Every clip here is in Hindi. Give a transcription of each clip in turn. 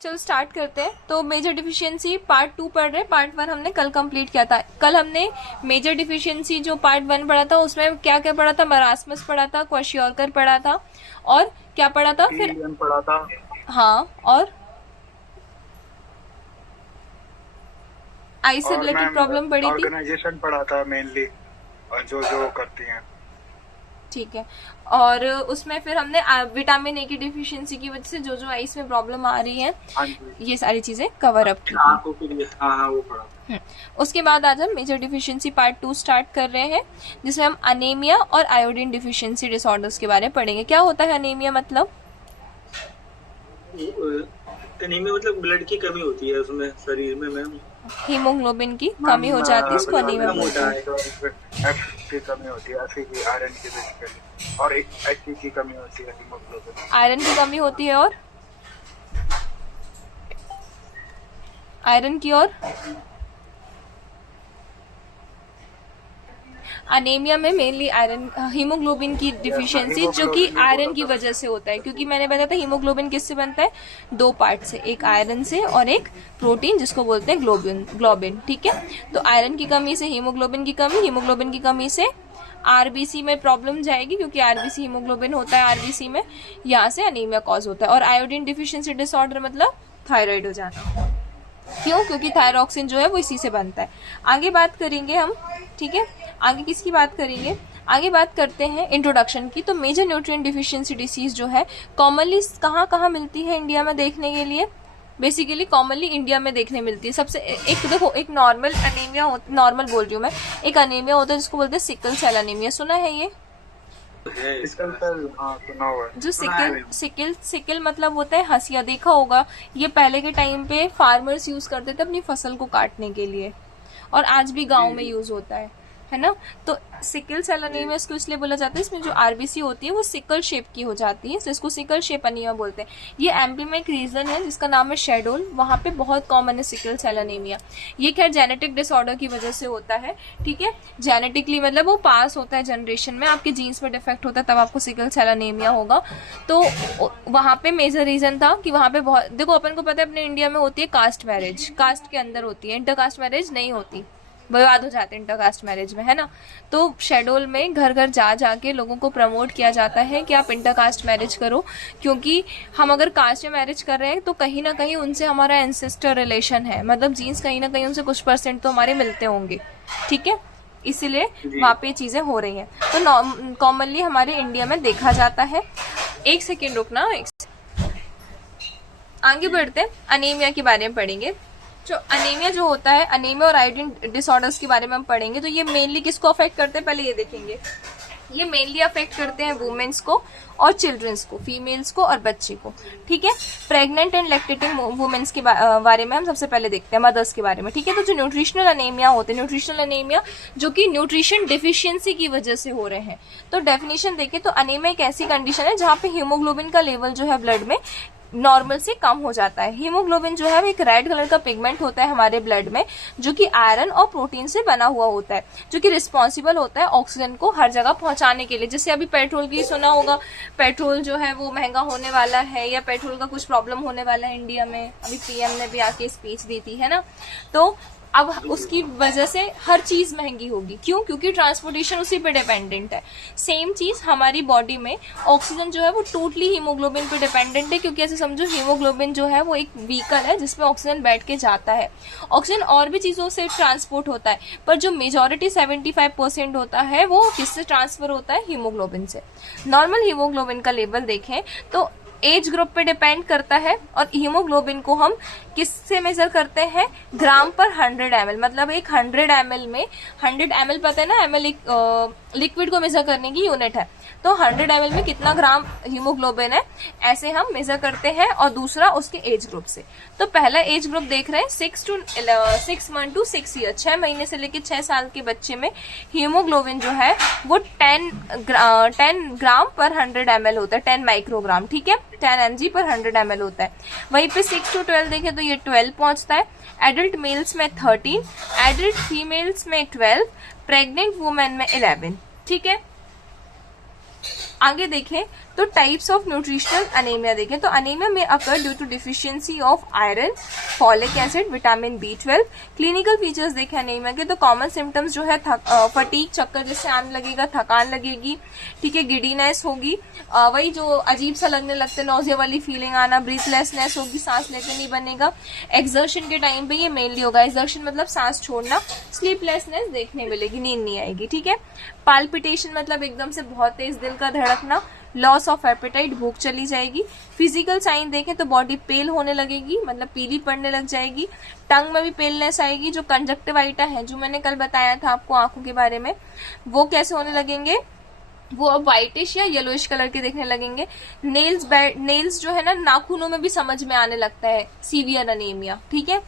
चलो स्टार्ट करते हैं। तो मेजर डिफिशियंसी पार्ट 2 पढ़ रहे हैं। पार्ट 1 हमने कल कंप्लीट किया था। कल हमने मेजर डिफिशियंसी जो पार्ट 1 पढ़ा था उसमें क्या क्या पढ़ा था? मरासमस पढ़ा था, क्वाशियोरकर पढ़ा था, और क्या पढ़ा था फिर? पढ़ा था। हाँ, और आई से और रिलेटेड मैम प्रॉब्लम पढ़ी थी। ऑर्गेनाइजेशन पढ़ा था मेनली, जो जो करती हैं। ठीक है। और उसमें फिर हमने विटामिन ए की डिफिशियंसी की वजह से जो जो आईज में प्रॉब्लम आ रही है, हाँ जी। ये सारी चीजें कवर अप की थी। आंखों के लिए, हाँ हाँ वो पढ़ा। उसके बाद आज हम मेजर डिफिशियंसी पार्ट 2 स्टार्ट कर रहे हैं, जिसमें हम अनीमिया और आयोडीन डिफिशियंसी डिसऑर्डर्स के बारे में पढ़ेंगे। क्या होता है अनीमिया? मतलब एनीमिया मतलब ब्लड की कमी होती है उसमें शरीर में मैम। हीमोग्लोबिन की कमी हो जाती है, इसको अनीमिया बोलते हैं। एफ की कमी होती है, एफ की, आयरन की बेसिकली, और एच की कमी होती है, हीमोग्लोबिन। आयरन की कमी होती है, और आयरन की, और अनीमिया में मेनली आयरन, हीमोग्लोबिन की डिफिशियंसी, जो कि आयरन की वजह से होता है। क्योंकि मैंने बताया था हीमोग्लोबिन किससे बनता है? 2 पार्ट से, एक आयरन से और एक प्रोटीन जिसको बोलते हैं ग्लोबिन। ठीक है। तो आयरन की कमी से हीमोग्लोबिन की कमी, हीमोग्लोबिन की कमी से आरबीसी में प्रॉब्लम जाएगी, क्योंकि आरबीसी हीमोग्लोबिन होता है आरबीसी में, यहाँ से अनीमिया कॉज होता है। और आयोडीन डिफिशियंसी डिसऑर्डर मतलब थायराइड हो जाना। क्यों? क्योंकि थायरॉक्सिन जो है वो इसी से बनता है। आगे बात करेंगे हम। ठीक है। आगे किसकी बात करेंगे? आगे बात करते हैं इंट्रोडक्शन की। तो मेजर न्यूट्रिएंट डिफिशियंसी डिसीज जो है कॉमनली कहाँ कहाँ मिलती है इंडिया में देखने के लिए? बेसिकली कॉमनली इंडिया में देखने मिलती है। सबसे एक देखो, एक नॉर्मल अनीमिया, नॉर्मल बोल रही हूँ मैं, एक अनीमिया होता है जिसको बोलते हैं सिकल सेल अनीमिया। सुना है ये? जो सिकिल मतलब होता है हंसिया, देखा होगा। ये पहले के टाइम पे फार्मर्स यूज करते थे अपनी फसल को काटने के लिए, और आज भी गांव में यूज होता है ना। तो सिकल सेल अनीमिया इसको इसलिए बोला जाता है, इसमें जो आरबीसी होती है वो सिकल शेप की हो जाती है, तो इसको सिकल शेप अनीमिया बोलते हैं। ये एमपी में एक रीजन है जिसका नाम है शेडोल, वहां पे बहुत कॉमन है सिकल सेल अनीमिया। ये खैर जेनेटिक डिसऑर्डर की वजह से होता है। ठीक है। जेनेटिकली मतलब वो पास होता है जनरेशन में, आपके जीन्स में डिफेक्ट होता है तब आपको सिकल सेल अनीमिया होगा। तो वहां पे मेजर रीजन था कि वहां पे बहुत, देखो अपन को पता है अपने इंडिया में होती है कास्ट मैरिज, कास्ट के अंदर होती है, इंटरकास्ट मैरिज नहीं होती, बर्बाद हो जाते हैं इंटरकास्ट मैरिज में, है ना। तो शेड्यूल में घर घर जा जाके लोगों को प्रमोट किया जाता है कि आप इंटरकास्ट मैरिज करो, क्योंकि हम अगर कास्ट में मैरिज कर रहे हैं तो कहीं ना कहीं उनसे हमारा एंसेस्टर रिलेशन है, मतलब जीन्स कहीं ना कहीं उनसे कुछ % तो हमारे मिलते होंगे। ठीक है। इसीलिए वहाँ पे चीजें हो रही हैं। तो कॉमनली हमारे इंडिया में देखा जाता है। एक सेकेंड रुकना, आगे बढ़ते हैं, अनीमिया के बारे में पढ़ेंगे। जो अनीमिया जो होता है, अनीमिया और आयोडीन डिसऑर्डर्स के बारे में हम पढ़ेंगे। तो ये मेनली किसको अफेक्ट करते हैं पहले ये देखेंगे। ये मेनली अफेक्ट करते हैं वुमेन्स को और चिल्ड्रंस को, फीमेल्स को और बच्चे को। ठीक है। प्रेग्नेंट एंड लैक्टेटिंग वुमेन्स के बारे में हम सबसे पहले देखते हैं, मदर्स के बारे में। ठीक है। तो जो न्यूट्रिशनल अनीमिया होते हैं, न्यूट्रिशनल अनीमिया जो कि न्यूट्रिशन डिफिशियंसी की वजह से हो रहे हैं। तो डेफिनेशन देखें तो अनीमिया एक ऐसी कंडीशन है जहाँ पे हीमोग्लोबिन का लेवल जो है ब्लड में नॉर्मल से कम हो जाता है। हीमोग्लोबिन जो है वो एक रेड कलर का पिगमेंट होता है हमारे ब्लड में, जो कि आयरन और प्रोटीन से बना हुआ होता है, जो कि रिस्पॉन्सिबल होता है ऑक्सीजन को हर जगह पहुंचाने के लिए। जैसे अभी पेट्रोल की सुना होगा, पेट्रोल जो है वो महंगा होने वाला है, या पेट्रोल का कुछ प्रॉब्लम होने वाला है इंडिया में, अभी पीएम ने भी आके स्पीच दी थी, है ना। तो अब उसकी वजह से हर चीज महंगी होगी। क्यों? क्योंकि ट्रांसपोर्टेशन उसी पे डिपेंडेंट है। सेम चीज हमारी बॉडी में ऑक्सीजन जो है वो टोटली हीमोग्लोबिन पे डिपेंडेंट है, क्योंकि ऐसे समझो हीमोग्लोबिन जो है वो एक व्हीकल है जिसमें ऑक्सीजन बैठ के जाता है। ऑक्सीजन और भी चीजों से ट्रांसपोर्ट होता है, पर जो मेजोरिटी 75% होता है वो किससे ट्रांसफर होता है? हीमोग्लोबिन से। नॉर्मल हीमोग्लोबिन का लेवल देखें तो एज ग्रुप पे डिपेंड करता है, और हीमोग्लोबिन को हम किससे मेजर करते हैं? ग्राम पर 100 ml। मतलब एक 100 ml में, 100 ml पता है ना, ml एक लिक्विड को मेजर करने की यूनिट है। तो 100 ml में कितना ग्राम हीमोग्लोबिन है, ऐसे हम मेजर करते हैं। और दूसरा उसके एज ग्रुप से। तो पहला एज ग्रुप देख रहे हैं 6 मंथ टू 6 ईयर, 6 महीने से लेकर 6 साल के बच्चे में हीमोग्लोबिन जो है वो 10 ग्राम पर 100 ml होता है, 10 माइक्रोग्राम। ठीक है। 10 mg पर 100 ml होता है। वहीं पे 6 to 12 देखें तो ये 12 पहुंचता है। एडल्ट मेल्स में 13, एडल्ट फीमेल्स में 12, प्रेग्नेंट वुमेन में 11। ठीक है। आगे देखें तो टाइप्स ऑफ न्यूट्रिशनल अनीमिया देखें तो अनीमिया में occur due to deficiency of iron, folic acid, vitamin B12। Clinical features देखें अनीमिया के तो कॉमन सिम्टम्स जो है फटीग, चक्कर जैसे आने लगेगा, थकान लगेगी, ठीक है, गिडीनेस होगी, वही जो अजीब सा लगने लगता है, नोजिया वाली फीलिंग आना, ब्रीथलेसनेस होगी, सांस लेते नहीं बनेगा। एक्सर्शन के टाइम पे ये मेनली होगा, एक्सर्शन मतलब सांस छोड़ना, स्लीपलेसनेस देखने मिलेगी, नींद नहीं आएगी, ठीक है। पाल्पिटेशन मतलब एकदम से बहुत तेज दिल का धड़कना, लॉस ऑफ एपेटाइट, भूख चली जाएगी। फिजिकल साइन देखें तो बॉडी पेल होने लगेगी, मतलब पीली पड़ने लग जाएगी, टंग में भी पेलनेस आएगी, जो कंजक्टिवाइटा है जो मैंने कल बताया था आपको आंखों के बारे में, वो कैसे होने लगेंगे, वो अब व्हाइटिश या येलोइश कलर के देखने लगेंगे। नेल्स जो है ना नाखूनों में भी समझ में आने लगता है, सीवियर अनीमिया, ठीक है।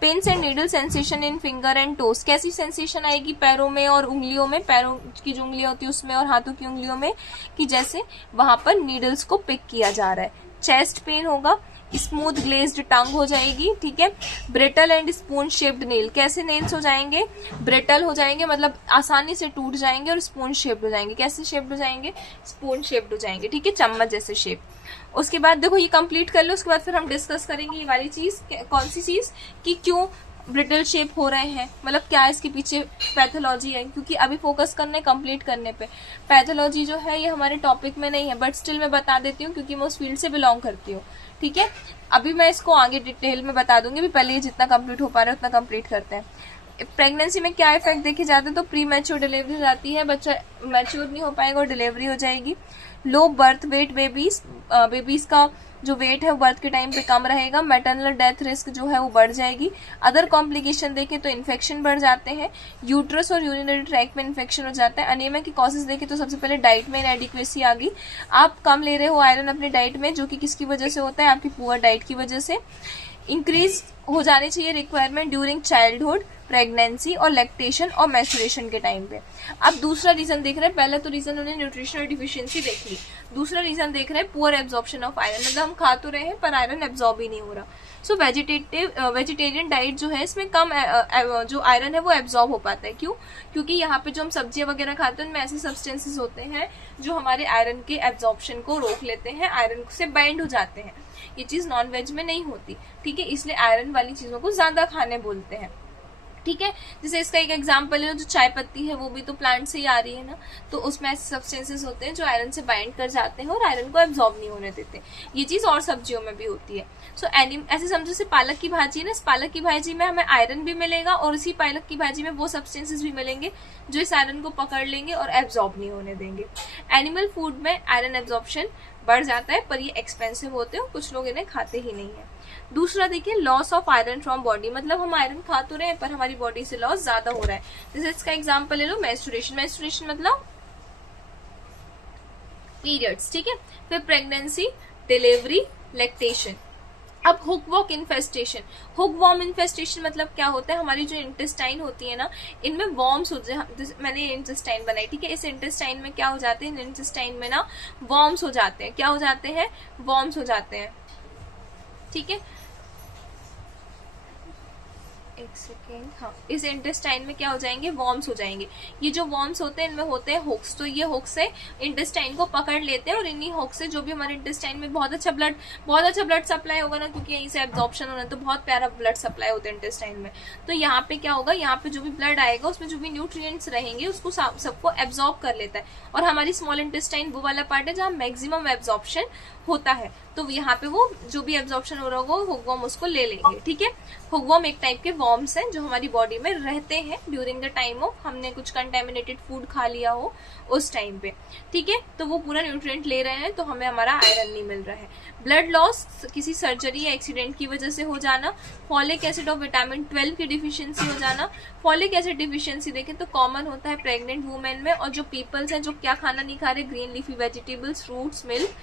Pins and needle sensation in finger and toes, कैसी सेंसेशन आएगी पैरों में और उंगलियों में, पैरों की जो उंगलियां होती है उसमें और हाथों की उंगलियों में, कि जैसे वहां पर नीडल्स को पिक किया जा रहा है। चेस्ट पेन होगा, स्मूथ ग्लेज्ड टंग हो जाएगी, ठीक है। Brittle and spoon shaped nail, कैसे नेल्स हो जाएंगे, ब्रिटल हो जाएंगे मतलब आसानी से टूट जाएंगे, और स्पून शेप्ड हो जाएंगे, कैसे शेप्ड हो जाएंगे, स्पून शेप्ड हो जाएंगे, ठीक है, चम्मच जैसे शेप। उसके बाद देखो ये कंप्लीट कर लो, उसके बाद फिर हम डिस्कस करेंगे ये वाली चीज, कौन सी चीज कि क्यों ब्रिटल शेप हो रहे हैं, मतलब क्या इसके पीछे पैथोलॉजी है, क्योंकि अभी फोकस करने कंप्लीट करने पे। पैथोलॉजी जो है ये हमारे टॉपिक में नहीं है, बट स्टिल मैं बता देती हूँ क्योंकि मैं उस फील्ड से बिलोंग करती हूँ, ठीक है। अभी मैं इसको आगे डिटेल में बता दूंगी, भी पहले ये जितना कंप्लीट हो पा रहा है उतना कंप्लीट करते हैं। प्रेगनेंसी में क्या इफेक्ट देखे जाते हैं तो प्री मैच्योर डिलीवरी हो जाती है, बच्चा मैच्योर नहीं हो पाएगा और डिलीवरी हो जाएगी। लो बर्थ वेट बेबीज का जो वेट है वो बर्थ के टाइम पे कम रहेगा। मैटरनल डेथ रिस्क जो है वो बढ़ जाएगी। अदर कॉम्प्लिकेशन देखें तो इन्फेक्शन बढ़ जाते हैं, यूट्रस और यूरिनरी ट्रैक्ट में इन्फेक्शन हो जाता है। अनीमिया की कॉजेज देखें तो सबसे पहले डाइट में इनएडिक्वेसी आ गई, आप कम ले रहे हो आयरन अपनी डाइट में, जो कि किसकी वजह से होता है, आपकी पुअर डाइट की वजह से। इंक्रीज हो जानी चाहिए रिक्वायरमेंट ड्यूरिंग चाइल्डहुड, प्रेगनेंसी और लैक्टेशन और मैस्चुरेशन के टाइम पे। अब दूसरा रीजन देख रहे हैं, पहला तो रीजन उन्हें न्यूट्रिशनल डिफिशियंसी देख ली, दूसरा रीजन देख रहे हैं पुअर एब्जॉर्प्शन ऑफ आयरन, मतलब हम खा तो रहे हैं पर आयरन एब्जॉर्ब ही नहीं हो रहा। सो वेजिटेरियन डाइट जो है इसमें कम जो आयरन है वो एब्जॉर्ब हो पाता है। क्यों? क्योंकि यहाँ पे जो हम सब्जियां वगैरह खाते हैं उनमें ऐसे सब्सटेंसेस होते हैं जो हमारे आयरन के एब्जॉर्प्शन को रोक लेते हैं, आयरन से बाइंड हो जाते हैं। ये चीज नॉन वेज में नहीं होती, ठीक है, इसलिए आयरन वाली चीजों को ज्यादा खाने बोलते हैं, ठीक है। जैसे इसका एक एग्जांपल है, जो चाय पत्ती है वो भी तो प्लांट से ही आ रही है ना, तो उसमें ऐसे सब्सटेंसेस होते हैं जो आयरन से बाइंड कर जाते हैं और आयरन को एब्जॉर्ब नहीं होने देते। ये चीज और सब्जियों में भी होती है। सो ऐसे समझो जैसे पालक की भाजी है ना, इस पालक की भाजी में हमें आयरन भी मिलेगा और इसी पालक की भाजी में वो सब्सटेंसेस भी मिलेंगे जो इस आयरन को पकड़ लेंगे और एब्जॉर्ब नहीं होने देंगे। एनिमल फूड में आयरन एब्जॉर्प्शन बढ़ जाता है, पर ये एक्सपेंसिव होते हैं, कुछ लोग इन्हें खाते ही नहीं है। दूसरा देखिए loss of iron from body, मतलब हम आयरन खा तो रहे हैं पर हमारी बॉडी से लॉस ज्यादा हो रहा है। जैसे इसका एग्जांपल ले लो मेंस्ट्रुएशन, मेंस्ट्रुएशन मतलब पीरियड्स, ठीक है। फिर प्रेगनेंसी, डिलीवरी, लैक्टेशन। अब हुकवॉर्म इन्फेस्टेशन, हुकवॉर्म इन्फेस्टेशन मतलब क्या होता है, हमारी जो इंटेस्टाइन होती है ना इनमें वॉर्म्स होते हैं। मैंने इंटेस्टाइन बनाई, ठीक है, इस इंटेस्टाइन में क्या हो जाते हैं, इंटेस्टाइन में ना वॉर्म्स हो जाते हैं। क्या हो जाते हैं? वॉर्म्स हो जाते हैं, ठीक है। एक सेकेंड, हाँ, इस इंटेस्टाइन में क्या हो जाएंगे, वॉर्म्स हो जाएंगे। ये जो वॉर्म्स होते हैं इनमें होते हैं हुक्स, तो ये हुक्स से इंटेस्टाइन को पकड़ लेते हैं और इन्हीं हुक्स से जो भी हमारे इंटेस्टाइन में बहुत अच्छा ब्लड सप्लाई होगा ना, क्योंकि यहीं से एब्जॉर्प्शन होना है तो बहुत प्यारा ब्लड सप्लाई होता है इंटेस्टाइन में। तो यहाँ पे क्या होगा, यहाँ पे जो भी ब्लड आएगा उसमें जो भी न्यूट्रिएंट्स रहेंगे उसको सबको एब्जॉर्ब कर लेता है। और हमारी स्मॉल इंटेस्टाइन वो वाला पार्ट है जहाँ मैक्सिमम एब्जॉर्प्शन होता है, तो यहाँ पे वो जो भी एब्जॉर्प्शन हो रहा होगा हुकवॉर्म उसको ले लेंगे, ठीक है। हुकवॉर्म एक टाइप के वॉर्म्स हैं जो हमारी बॉडी में रहते हैं ड्यूरिंग द टाइम ऑफ हमने कुछ कंटेमिनेटेड फूड खा लिया हो उस टाइम पे, ठीक है। तो वो पूरा न्यूट्रिएंट ले रहे हैं तो हमें हमारा आयरन नहीं मिल रहा है। ब्लड लॉस किसी सर्जरी या एक्सीडेंट की वजह से हो जाना। फॉलिक एसिड और विटामिन 12 की डिफिशियंसी हो जाना। फॉलिक एसिड डिफिशियंसी देखें तो कॉमन होता है प्रेग्नेंट वुमेन में, और जो पीपल्स हैं जो क्या खाना नहीं खा रहे, green leafy vegetables, fruits, milk,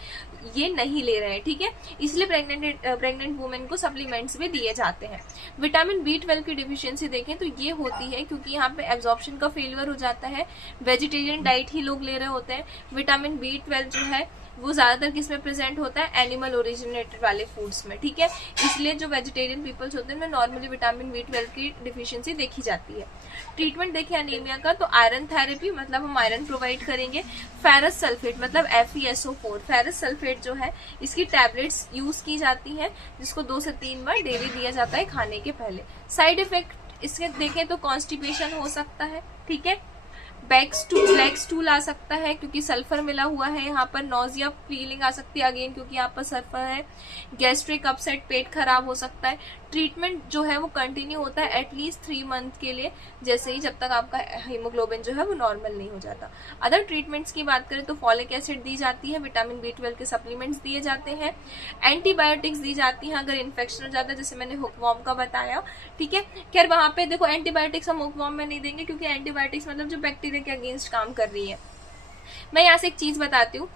ये नहीं ले रहे हैं, ठीक है, इसलिए प्रेग्नेंट वुमेन को सप्लीमेंट्स भी दिए जाते हैं। विटामिन B12 की डिफिशियंसी देखें तो ये होती है क्योंकि यहाँ पे एब्जॉर्प्शन का फेलियर हो जाता है, वेजिटेरियन डाइट ही लोग ले रहे होते हैं। विटामिन B12 जो है वो ज्यादातर किसमें प्रेजेंट होता है, एनिमल ओरिजिनेटेड वाले फूड्स में, ठीक है। इसलिए जो वेजिटेरियन पीपल्स होते हैं उनमें नॉर्मली विटामिन B12 की डिफिशियंसी देखी जाती है। ट्रीटमेंट देखें अनीमिया का, तो आयरन थेरेपी मतलब हम आयरन प्रोवाइड करेंगे। फेरस सल्फेट मतलब FeSO4, फेरस सल्फेट जो है इसकी टैबलेट्स यूज की जाती है, जिसको 2 से 3 बार डेली दिया जाता है खाने के पहले। साइड इफेक्ट इसके देखें तो कॉन्स्टिपेशन हो सकता है, ठीक है, ब्लैक स्टूल आ सकता है क्योंकि सल्फर मिला हुआ है यहाँ पर, नोजिया फीलिंग आ सकती है अगेन क्योंकि यहाँ पर सल्फर है, गैस्ट्रिक अपसेट, पेट खराब हो सकता है। ट्रीटमेंट जो है वो कंटिन्यू होता है एटलीस्ट 3 मंथ के लिए, जैसे ही जब तक आपका हीमोग्लोबिन जो है वो नॉर्मल नहीं हो जाता। अदर ट्रीटमेंट्स की बात करें तो फॉलिक एसिड दी जाती है, विटामिन B12 के सप्लीमेंट्स दिए जाते हैं, एंटीबायोटिक्स दी जाती हैं अगर इन्फेक्शन हो जाता है, जैसे मैंने हुकवॉर्म का बताया, ठीक है। खैर वहां पे देखो एंटीबायोटिक्स हम हुकवॉर्म में नहीं देंगे क्योंकि एंटीबायोटिक्स मतलब जो बैक्टीरिया के अगेंस्ट काम कर रही है। मैं यहाँ से एक चीज बताती हूँ,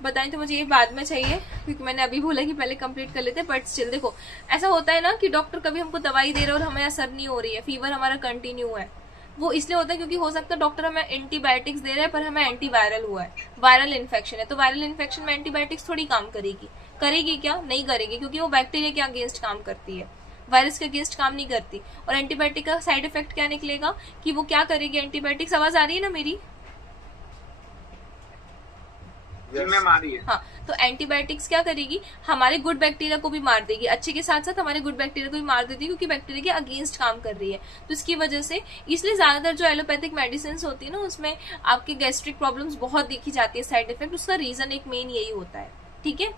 बताएं तो मुझे ये बाद में चाहिए क्योंकि मैंने अभी बोला कि पहले कंप्लीट कर लेते, बट स्टिल देखो ऐसा होता है ना कि डॉक्टर कभी हमको दवाई दे रहे और हमें असर नहीं हो रही है, फीवर हमारा कंटिन्यू है, वो इसलिए होता है क्योंकि हो सकता है डॉक्टर हमें एंटीबायोटिक्स दे रहे हैं पर हमें एंटीवायरल हुआ है, वायरल इन्फेक्शन है, तो वायरल इन्फेक्शन में एंटीबायोटिक्स थोड़ी काम करेगी क्या, नहीं करेगी क्योंकि वो बैक्टीरिया के अगेंस्ट काम करती है, वायरस के अगेंस्ट काम नहीं करती। और एंटीबायोटिक का साइड इफेक्ट क्या निकलेगा कि वो क्या करेगी, एंटीबायोटिक्स, आवाज आ रही है ना मेरी? मैम आ रही है। हाँ, तो एंटीबायोटिक्स क्या करेगी, हमारे गुड बैक्टीरिया को भी मार देगी, अच्छे के साथ साथ हमारे गुड बैक्टीरिया को भी मार देती है क्योंकि बैक्टीरिया के अगेंस्ट काम कर रही है। तो इसकी वजह से इसलिए ज्यादातर जो एलोपैथिक मेडिसिन होती है ना उसमें आपकी गैस्ट्रिक प्रॉब्लम्स बहुत देखी जाती है साइड इफेक्ट, उसका रीजन एक मेन यही होता है, ठीक है।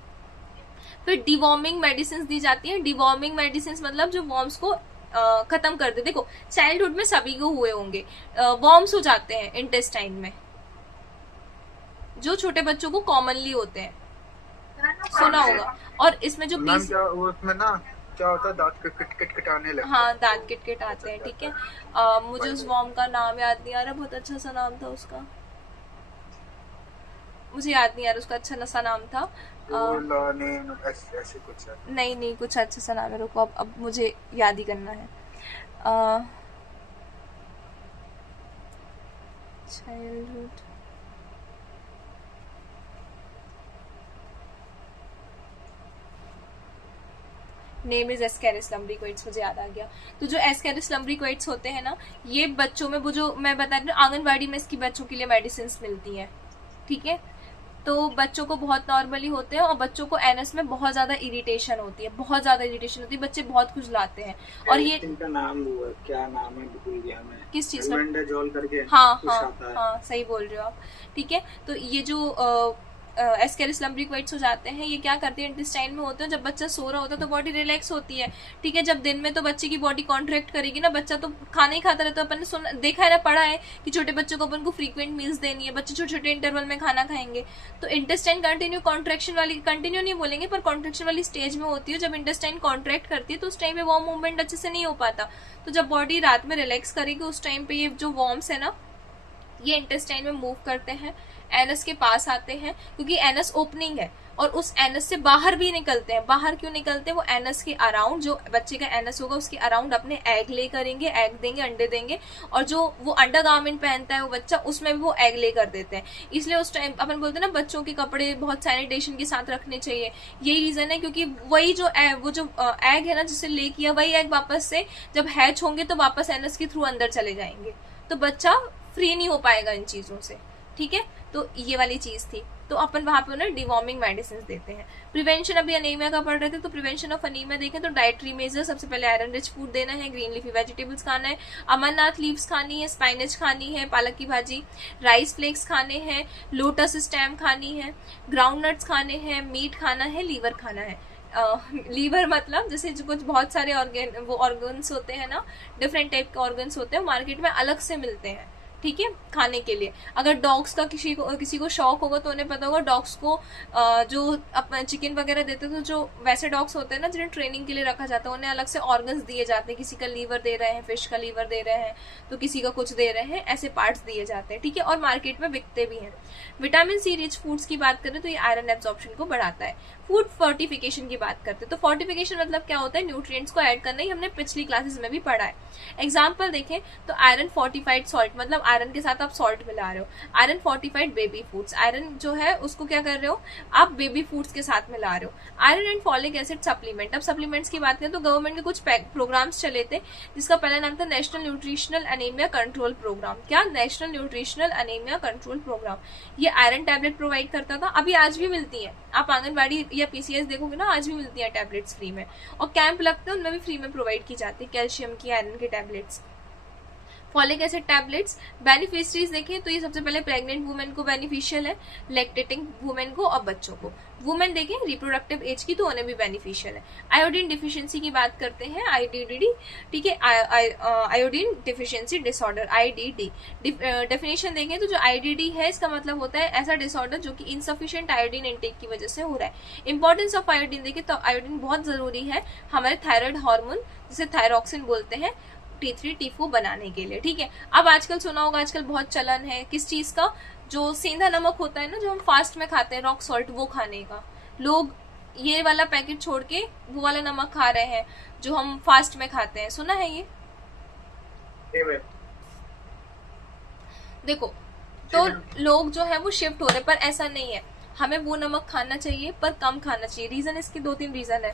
फिर डिवॉर्मिंग मेडिसिन दी जाती है। डिवॉर्मिंग मेडिसिन मतलब जो वॉर्म्स को खत्म कर दे। देखो चाइल्डहुड में सभी को हुए होंगे, वॉर्म्स हो जाते हैं इंटेस्टाइन में, जो छोटे बच्चों को कॉमनली होते हैं, सुना होगा। और इसमें जो मैम क्या उसमें ना क्या होता है, दांत किटकिटाने लगते हैं। हाँ, दांत किटकिट आते हैं, ठीक है। मुझे उस वॉर्म का नाम याद नहीं आ रहा, बहुत अच्छा सा नाम था उसका, मुझे याद नहीं आ रहा, उसका अच्छा सा नाम था, ऐसे कुछ है। नहीं कुछ अच्छा सा नाम है, रुको अब मुझे याद ही करना है। चाइल्डहुड नेम इज एस्केरिस लम्ब्रिकोइड्स, मुझे याद आ गया। तो जो एस्केरिस लम्ब्रिकोइड्स होते हैं ना, ये बच्चों में, वो जो मैं बता रही हूँ आंगनबाड़ी में इसकी बच्चों के लिए मेडिसिन मिलती हैं, ठीक है। तो बच्चों को बहुत नॉर्मली होते हैं और बच्चों को एनएस में बहुत ज्यादा इरिटेशन होती है, बहुत ज्यादा इरिटेशन होती है, बच्चे बहुत खुजलाते हैं। और ये इनका नाम हुआ, क्या नाम है भूल गया मैं, किस चीज का, एल्बेंडाजोल करके, हाँ सही बोल रहे हो आप, ठीक है। तो ये जो एस्केरिस लम्ब्रिकोइड्स हो जाते हैं, ये क्या करते हैं, इंटेस्टाइन में होते हैं। जब बच्चा सो रहा होता है तो बॉडी रिलैक्स होती है, ठीक है। जब दिन में तो बच्चे की बॉडी कॉन्ट्रैक्ट करेगी ना, बच्चा तो खाना ही खाता रहता है, अपन ने सुना देखा है ना, पढ़ा है कि छोटे बच्चों को अपन को फ्रीक्वेंट मील्स देनी है, बच्चे छोटे छोटे इंटरवल में खाना खाएंगे। तो इंटेस्टाइन कंटिन्यू कॉन्ट्रैक्शन वाली, कंटिन्यू नहीं बोलेंगे पर कॉन्ट्रैक्शन वाली स्टेज में होती है। जब इंटेस्टाइन कॉन्ट्रैक्ट करती है तो उस टाइम पे वॉर्म मूवमेंट अच्छे से नहीं हो पाता, तो जब बॉडी रात में रिलैक्स करेगी उस टाइम पे ये जो वॉर्म्स है ना, ये इंटेस्टाइन में मूव करते हैं, एनस के पास आते हैं, क्योंकि एनस ओपनिंग है और उस एनस से बाहर भी निकलते हैं। बाहर क्यों निकलते हैं, वो एनस के अराउंड, जो बच्चे का एनस होगा उसके अराउंड अपने एग ले करेंगे, एग देंगे, अंडे देंगे, और जो वो अंडर गारमेंट पहनता है वो बच्चा, उसमें भी वो एग ले कर देते हैं। इसलिए उस टाइम अपन बोलते हैं ना बच्चों के कपड़े बहुत सैनिटेशन के साथ रखने चाहिए, यही रीजन है, क्योंकि वही जो वो जो एग है ना जिसे ले किया, वही एग वापस से जब हैच होंगे तो वापस एनस के थ्रू अंदर चले जाएंगे, तो बच्चा फ्री नहीं हो पाएगा इन चीजों से, ठीक है। तो ये वाली चीज थी, तो अपन वहां पे उन्हें डिवॉर्मिंग मेडिसिन देते हैं। प्रिवेंशन, अभी अनीमिया का पढ़ रहे थे, तो प्रिवेंशन ऑफ अनीमिया देखें तो डाइटरी मेजर, सबसे पहले आयरन रिच फूड देना है, ग्रीन लीफी वेजिटेबल्स खाना है, अमरनाथ लीव्स खानी है, स्पाइनच खानी है, पालक की भाजी, राइस फ्लेक्स खाने हैं, लोटस स्टेम खानी है, ग्राउंड नट्स खाने हैं, मीट खाना है, लीवर खाना है। लीवर मतलब जैसे जो कुछ बहुत सारे ऑर्गन्स होते हैं ना, डिफरेंट टाइप के ऑर्गन्स होते हैं, मार्केट में अलग से मिलते हैं, ठीक है, खाने के लिए। अगर डॉग्स का किसी को शौक होगा तो उन्हें पता होगा, डॉग्स को जो चिकन वगैरह देते तो जो वैसे डॉग्स होते हैं ना जिन्हें ट्रेनिंग के लिए रखा जाता है, उन्हें अलग से ऑर्गन्स दिए जाते हैं, किसी का लीवर दे रहे हैं, फिश का लीवर दे रहे हैं, तो किसी का कुछ दे रहे हैं, ऐसे पार्ट्स दिए जाते हैं, ठीक है, और मार्केट में बिकते भी हैं। विटामिन सी रिच फूड्स की बात करें तो ये आयरन एब्जॉर्प्शन को बढ़ाता है। फूड फोर्टिफिकेशन की बात करते हैं तो फोर्टिफिकेशन मतलब क्या होता है, न्यूट्रिएंट्स को ऐड करना ही हमने पिछली क्लासेस में भी पढ़ा है। एग्जाम्पल देखें तो आयरन फोर्टिफाइड सॉल्ट, मतलब आयरन के साथ आप सॉल्ट मिला रहे हो। Iron fortified baby foods, iron जो है उसको क्या कर रहे हो आप बेबी फूड्स के साथ मिला रहे हो। Iron and folic acid supplement, अब सप्लीमेंट्स की बात करें तो गवर्नमेंट के कुछ प्रोग्राम्स चले थे, जिसका पहला नाम था national nutritional anaemia control programme. क्या? National nutritional anaemia control programme. ये आयरन टैबलेट प्रोवाइड करता था, अभी आज भी मिलती है, आप आंगनबाड़ी या पीसीएस देखोगे ना, आज भी मिलती है टैबलेट्स फ्री में, और कैंप लगते हैं उनमें भी फ्री में प्रोवाइड की जाती है कैल्शियम की, आयरन की tablets. Folic acid tablets beneficiaries देखें तो ये सबसे पहले प्रेग्नेंट वुमेन को बेनिफिशियल है, लैक्टेटिंग वुमेन को और बच्चों को। वुमेन देखें रिप्रोडक्टिव एज की तो उन्हें भी बेनिफिशियल है। आयोडीन डिफिशियंसी की बात करते हैं, आईडीडी, ठीक है, iodine deficiency disorder, IDD. Definition देखें तो जो आईडीडी है इसका मतलब होता है ऐसा डिसऑर्डर जो कि इनसफिशिएंट आयोडीन इंटेक की वजह से हो रहा है। इंपॉर्टेंस ऑफ आयोडीन देखें तो आयोडीन बहुत जरूरी है हमारे थायराइड हार्मोन जिसे थायरॉक्सिन बोलते हैं T3 T4 बनाने के लिए, ठीक है। अब आजकल सुना होगा, आजकल बहुत चलन है किस चीज का, जो सेंधा नमक होता है ना जो हम फास्ट में खाते हैं, रॉक सॉल्ट, वो खाने का। लोग ये वाला पैकेट छोड़ के वो वाला नमक खा रहे हैं जो हम फास्ट में खाते हैं, सुना है ये? देखो तो लोग जो है वो शिफ्ट हो रहे, पर ऐसा नहीं है, हमें वो नमक खाना चाहिए पर कम खाना चाहिए। रीजन इसके 2-3 रीजन है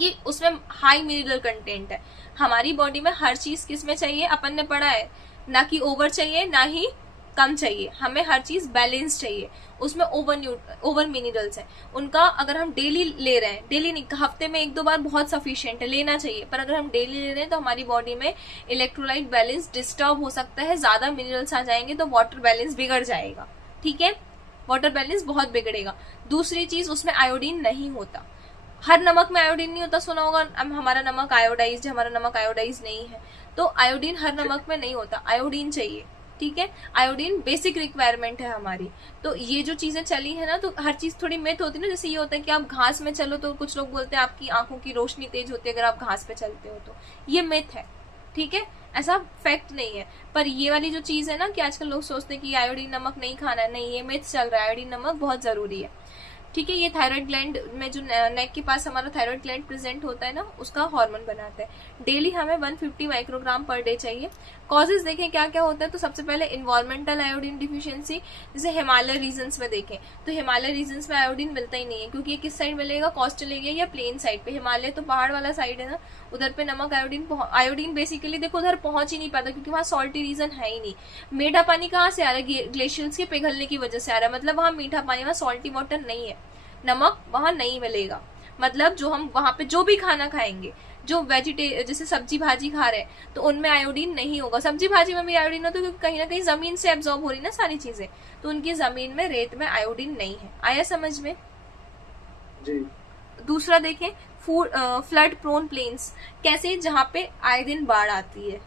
कि उसमें हाई मिनरल कंटेंट है। हमारी बॉडी में हर चीज किस में चाहिए, अपन ने पढ़ा है, ना कि ओवर चाहिए ना ही कम चाहिए, हमें हर चीज बैलेंस चाहिए। उसमें ओवर मिनरल्स हैं, उनका अगर हम डेली ले रहे हैं, डेली नहीं, हफ्ते में 1-2 बार बहुत सफिशिएंट है, लेना चाहिए, पर अगर हम डेली ले रहे हैं तो हमारी बॉडी में इलेक्ट्रोलाइट बैलेंस डिस्टर्ब हो सकता है, ज्यादा मिनरल्स आ जाएंगे तो वाटर बैलेंस बिगड़ जाएगा, ठीक है, वाटर बैलेंस बहुत बिगड़ेगा। दूसरी चीज, उसमें आयोडीन नहीं होता, हर नमक में आयोडीन नहीं होता, सुना होगा हमारा नमक आयोडाइज्ड है, हमारा नमक आयोडाइज नहीं है, तो आयोडीन हर नमक में नहीं होता, आयोडीन चाहिए, ठीक है। आयोडीन बेसिक रिक्वायरमेंट है हमारी। तो ये जो चीजें चली है ना, तो हर चीज थोड़ी मिथ होती है ना, जैसे ये होता है कि आप घास में चलो तो कुछ लोग बोलते हैं आपकी आंखों की रोशनी तेज होती है अगर आप घास पे चलते हो, तो ये मिथ है, ठीक है, ऐसा फैक्ट नहीं है। पर ये वाली जो चीज है ना कि आजकल लोग सोचते हैं कि आयोडीन नमक नहीं खाना है, नहीं, ये मिथ चल रहा है, आयोडीन नमक बहुत जरूरी है, ठीक है। ये थायराइड ग्लैंड में जो नेक के पास हमारा थायराइड ग्लैंड प्रेजेंट होता है ना, उसका हार्मोन बनाता है। डेली हमें 150 माइक्रोग्राम पर डे चाहिए। कॉजेज देखें क्या क्या होता है, तो सबसे पहले इन्वायरमेंटल आयोडीन डिफिशियंसी, जैसे हिमालय रीजन्स में देखें तो हिमालय रीजन्स में आयोडीन मिलता ही नहीं है, क्योंकि ये किस साइड मिलेगा, कोस्टल एरिया या प्लेन साइड पे। हिमालय तो पहाड़ वाला साइड है ना, उधर पे नमक आयोडीन बेसिकली देखो उधर पहुंच ही नहीं पाता, क्योंकि वहां सॉल्टी रीजन है ही नहीं। मीठा पानी कहाँ से आ रहा है, ग्लेशियर्स के पिघलने की वजह से आ रहा है, मतलब वहां मीठा पानी, वहां सॉल्टी वाटर नहीं है, नमक वहां नहीं मिलेगा। मतलब जो हम वहां पे जो भी खाना खाएंगे, जो जैसे सब्जी भाजी खा रहे हैं तो उनमें आयोडीन नहीं होगा। सब्जी भाजी में भी आयोडीन होता है क्योंकि कहीं ना कहीं जमीन से एब्जॉर्ब हो रही ना सारी चीजें, तो उनकी जमीन में, रेत में आयोडीन नहीं है। आया समझ में जी। दूसरा देखें, फ्लड प्रोन प्लेन्स, कैसे, जहां पे आए दिन बाढ़ आती है,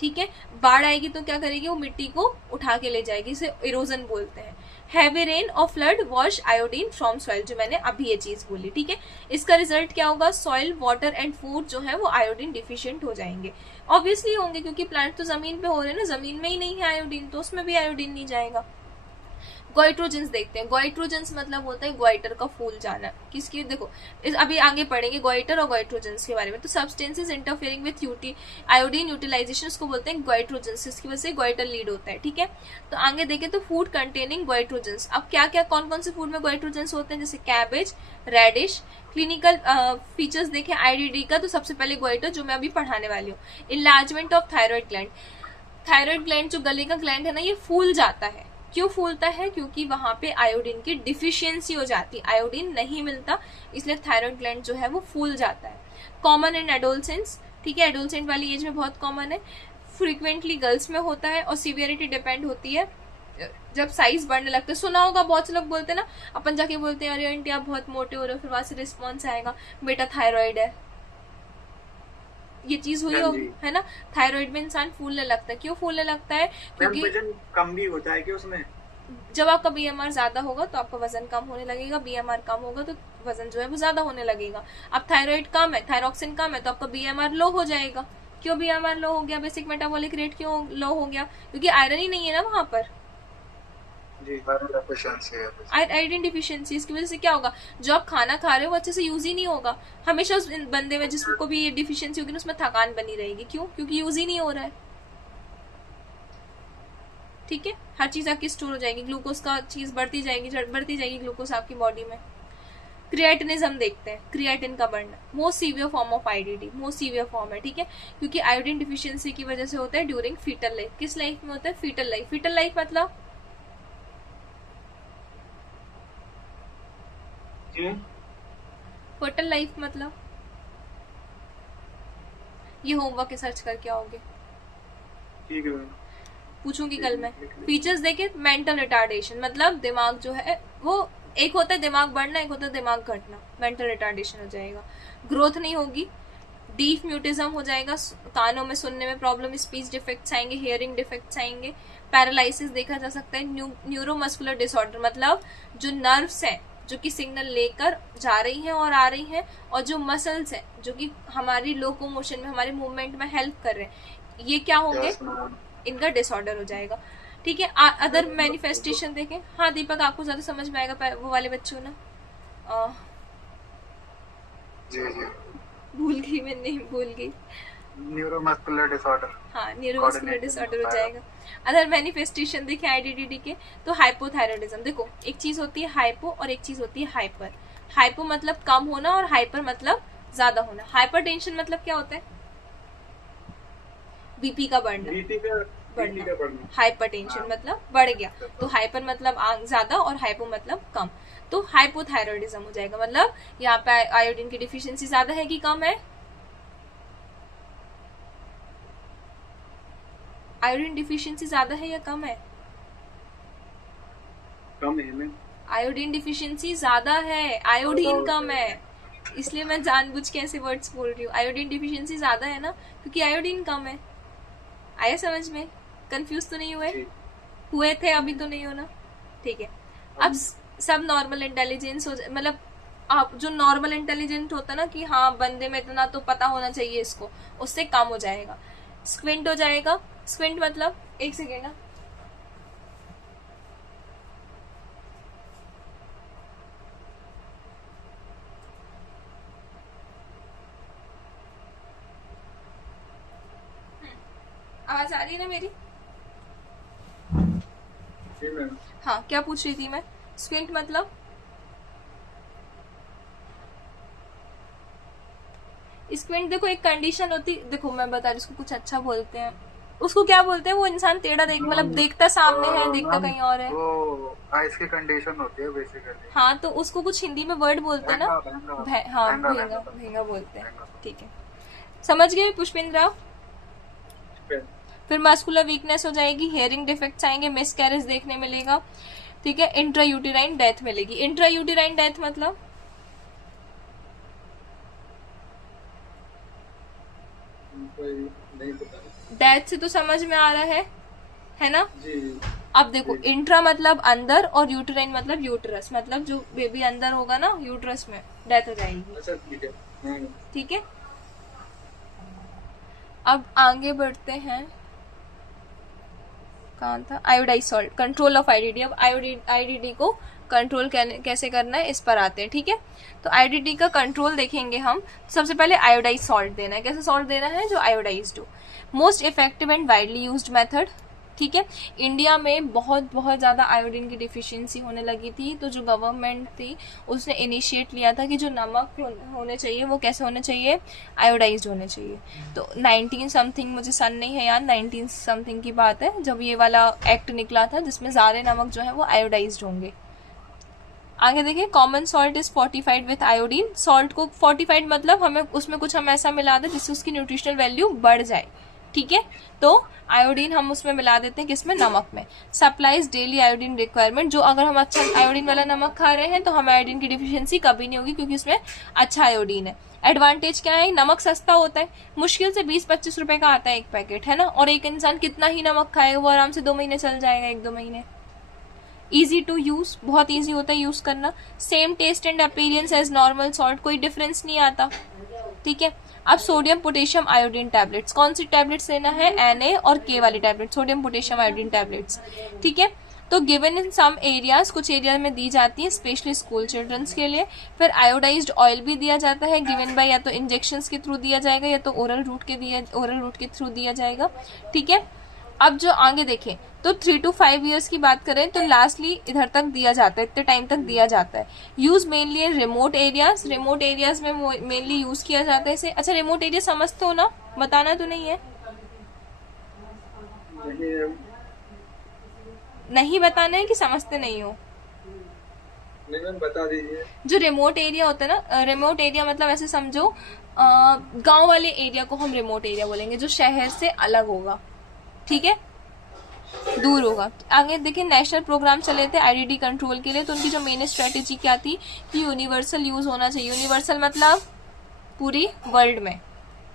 ठीक है, बाढ़ आएगी तो क्या करेगी, वो मिट्टी को उठा के ले जाएगी, इसे इरोजन बोलते हैं। हैवी रेन और flood wash iodine from soil, जो मैंने अभी ये चीज बोली, ठीक है। इसका रिजल्ट क्या होगा, सॉइल, वाटर एंड फूड जो है वो आयोडीन डिफिशिएंट हो जाएंगे। ऑब्वियसली होंगे क्योंकि प्लांट तो जमीन पे हो रहे हैं ना, जमीन में ही नहीं है आयोडीन, तो उसमें भी आयोडीन नहीं जाएगा। गोइट्रोजेंस देखते हैं, गोइट्रोजेंस मतलब होता है ग्वाइटर का फूल जाना, किसकी, देखो अभी आगे पढ़ेंगे गोइटर और गोइट्रोजेंस के बारे में। तो substances interfering with iodine utilization, उसको बोलते हैं गोइट्रोजेंस, इसकी वजह से गोइटर लीड होता है, ठीक है। तो आगे देखें तो फूड कंटेनिंग गोइट्रोजेंस, अब क्या क्या कौन कौन से फूड में गोइट्रोजेंस होते हैं, जैसे कैबेज, रेडिश। क्लिनिकल फीचर्स देखें आईडीडी का, तो सबसे पहले गोइटर जो मैं अभी पढ़ाने वाली हूँ। Enlargement of thyroid gland, thyroid gland जो गले का ग्लैंड है ना, ये फूल जाता है। क्यों फूलता है, क्योंकि वहां पे आयोडीन की डिफिशियंसी हो जाती है, आयोडीन नहीं मिलता, इसलिए थायराइड ग्लैंड जो है वो फूल जाता है। कॉमन इन एडोलसेंट्स, ठीक है, एडोलसेंट वाली एज में बहुत कॉमन है। फ्रीक्वेंटली गर्ल्स में होता है और सीवियरिटी डिपेंड होती है जब साइज बढ़ने लगता है। सुना होगा बहुत से लोग बोलते हैं ना, अपन जाके बोलते हैं अरे आंटी आप बहुत मोटे हो रहे हो, फिर वहां से रिस्पॉन्स आएगा बेटा थायराइड है, ये चीज हुई होगी, है ना। थायराइड में इंसान फूलने लगता है, क्यों फूलने लगता है, क्योंकि वजन कम भी होता है कि उसमें, जब आपका बीएमआर ज्यादा होगा तो आपका वजन कम होने लगेगा, बीएमआर कम होगा तो वजन जो है वो ज्यादा होने लगेगा। अब थायराइड कम है, थायरॉक्सिन कम है, तो आपका बीएमआर लो हो जाएगा। क्यों बीएमआर लो हो गया, बेसिक मेटाबॉलिक रेट क्यों लो हो गया, क्योंकि आयरन ही नहीं है ना वहां पर, आयोडीन डिफिशियंसी। इसकी वजह से क्या होगा, जो आप खाना खा रहे हो वो अच्छे से यूज ही नहीं होगा। हमेशा उस बंदे में जिसको भी ये डिफिशियंसी होगी ना, उसमें थकान बनी रहेगी, क्यों, क्योंकि यूज ही नहीं हो रहा है। ठीक है, हर चीज आपकी स्टोर हो जाएगी, ग्लूकोज का चीज बढ़ती जाएगी ग्लूकोज आपकी बॉडी में। क्रिएटिनिज्म देखते हैं, क्रिएटिन का बढ़ना, most severe form of IDD, most severe form है, ठीक है, क्योंकि आयोडीन डिफिशियंसी की वजह से होता है ड्यूरिंग फीटल लाइफ। किस लाइफ में होता है? Fetal life. फीटल लाइफ मतलब फर्टल लाइफ मतलब ये होमवर्क सर्च करके आओगे, ठीक है। पूछूंगी कल मैं। फीचर्स देखे, मेंटल रिटार्डेशन मतलब दिमाग जो है वो, एक होता है दिमाग बढ़ना, एक होता है दिमाग घटना, मेंटल रिटार्डेशन हो जाएगा। ग्रोथ नहीं होगी, डीफ म्यूटिज्म हो जाएगा, कानों में सुनने में प्रॉब्लम, स्पीच डिफेक्ट्स आएंगे, हियरिंग डिफेक्ट्स आएंगे, पैरालिसिस देखा जा सकता है। न्यूरोमस्कुलर डिसऑर्डर मतलब जो नर्व्स हैं जो कि सिग्नल लेकर जा रही हैं और आ रही हैं, और जो मसल्स हैं जो कि हमारी लोकोमोशन में, हमारे मूवमेंट में हेल्प कर रहे हैं, ये क्या होंगे? इनका डिसऑर्डर हो जाएगा, ठीक है। अदर मैनिफेस्टेशन देखें। हाँ दीपक, आपको ज्यादा समझ में आएगा, वो वाले बच्चों ना जी जी, भूल गई मैं, नहीं भूल गई। न्यूरोमस्कुलर डिसऑर्डर, हाँ न्यूरोमस्कुलर डिसऑर्डर हो जाएगा। अदर मैनिफेस्टेशन देखें आईडीडी के, तो हाइपोथायरॉयडिज्म। देखो एक चीज होती है हाइपो और एक चीज होती है हाइपर। हाइपो मतलब कम होना और हाइपर मतलब ज्यादा होना। हाइपर टेंशन मतलब क्या होता है? बीपी का बढ़ना, हाइपर टेंशन मतलब बढ़ गया, तो हाइपर मतलब ज्यादा और हाइपो मतलब कम, तो हाइपोथायरॉयडिज्म हो जाएगा। मतलब यहाँ पे आयोडीन की डिफिशियंसी ज्यादा है कि कम है? आयोडीन डिफिशियंसी ज्यादा है या कम है? कम है मैम। आयोडीन डिफिशियंसी ज्यादा है, आयोडीन कम है, इसलिए मैं जानबूझ के ऐसे वर्ड्स बोल रही हूँ। आयोडीन डिफिशियंसी ज्यादा है ना, क्योंकि आयोडीन कम है। आया समझ में? कंफ्यूज तो नहीं हुए थे? अभी तो नहीं हो ना? ठीक है। अब सब नॉर्मल इंटेलिजेंस हो, मतलब आप जो नॉर्मल इंटेलिजेंट होता ना कि हाँ बंदे में इतना तो पता होना चाहिए इसको, उससे कम हो जाएगा। स्क्विंट हो जाएगा। स्क्विंट मतलब, एक सेकेंड ना, आवाज आ रही है ना मेरी? हाँ, क्या पूछ रही थी मैं? स्क्विंट मतलब स्क्विंट, देखो एक कंडीशन होती, देखो मैं बता रही, इसको कुछ अच्छा बोलते हैं, उसको क्या बोलते हैं? वो इंसान टेढ़ा देख, मतलब देखता सामने है, देखता कहीं और है, वो आइस की कंडीशन होती है बेसिकली। हाँ, तो उसको कुछ हिंदी में वर्ड बोलते हैं ना, हाँ भेंगा बोलते हैं, ठीक है, समझ गए पुष्पेंद्र? फिर मस्कुलर वीकनेस हो जाएगी, हेयरिंग डिफेक्ट्स आएंगे, मिसकैरेज देखने मिलेगा, ठीक है, इंट्रायूटेराइन डेथ मिलेगी। इंट्रायूटेराइन डेथ मतलब डेथ से तो समझ में आ रहा है ना? जी। अब देखो इंट्रा मतलब अंदर और यूटेराइन मतलब यूटरस, मतलब जो बेबी अंदर होगा ना यूटरस में, डेथ हो जाएगी। अच्छा ठीक है, ठीक है। अब आगे बढ़ते हैं, कहाँ था? Iodise salt, control of IDD. अब आईडीडी को कंट्रोल कैसे करना है इस पर आते हैं, ठीक है। तो आईडीडी का कंट्रोल देखेंगे हम। सबसे पहले आयोडाइज सॉल्ट देना है। कैसे सॉल्ट देना है? जो आयोडाइज्ड हो। Most effective and widely used method, ठीक है। इंडिया में बहुत ज्यादा आयोडीन की डिफिशियंसी होने लगी थी, तो जो गवर्नमेंट थी उसने इनिशिएट लिया था कि जो नमक होने चाहिए वो कैसे होने चाहिए? आयोडाइज्ड होने चाहिए। तो 19 समथिंग, मुझे सन नहीं है यार, 19 समथिंग की बात है जब ये वाला एक्ट निकला था जिसमें सारे नमक जो है वो आयोडाइज्ड होंगे। आगे देखिए, common salt is fortified with iodine. Salt को फोर्टिफाइड मतलब हमें उसमें कुछ हम ऐसा मिला दें जिससे उसकी न्यूट्रिशनल वैल्यू बढ़ जाए, ठीक है। तो आयोडीन हम उसमें मिला देते हैं, किसमें? नमक में। सप्लाइज डेली आयोडीन रिक्वायरमेंट, जो अगर हम अच्छा आयोडीन वाला नमक खा रहे हैं तो हमें आयोडीन की डिफिशियंसी कभी नहीं होगी, क्योंकि उसमें अच्छा आयोडीन है। एडवांटेज क्या है? नमक सस्ता होता है, मुश्किल से 20-25 रुपए का आता है एक पैकेट, है ना। और एक इंसान कितना ही नमक खाएगा, वो आराम से 2 महीने चल जाएगा, 1-2 महीने। इजी टू यूज, बहुत इजी होता है यूज करना। Same test and appearance as normal salt, कोई डिफरेंस नहीं आता, ठीक है। अब सोडियम पोटेशियम आयोडीन टैबलेट्स, कौन सी टैबलेट्स लेना है? Na और K वाली tablet, sodium potassium iodine tablets, ठीक है। तो गिवन इन सम एरियाज, कुछ एरिया में दी जाती है, स्पेशली स्कूल चिल्ड्रंस के लिए। फिर आयोडाइज्ड ऑयल भी दिया जाता है, गिवन बाय या तो इंजेक्शंस के थ्रू दिया जाएगा या तो ओरल रूट के थ्रू दिया जाएगा, ठीक है। अब जो आगे देखें तो 3 to 5 years की बात करें तो लास्टली इधर तक दिया जाता है, इतने टाइम तक दिया जाता है। यूज मेनली इन रिमोट एरियाज, रिमोट एरियाज में मेनली यूज किया जाता है इसे। अच्छा रिमोट एरिया समझते हो ना, बताना तो नहीं है? नहीं बताना है कि समझते नहीं हो? नहीं मैम बता दीजिए। जो रिमोट एरिया होता है ना, रिमोट एरिया मतलब ऐसे समझो गांव वाले एरिया को हम रिमोट एरिया बोलेंगे, जो शहर से अलग होगा, ठीक है, दूर होगा। आगे देखिए नेशनल प्रोग्राम चले थे आईडीडी कंट्रोल के लिए, तो उनकी जो मेन स्ट्रेटेजी क्या थी कि यूनिवर्सल यूज होना चाहिए। यूनिवर्सल मतलब पूरी वर्ल्ड में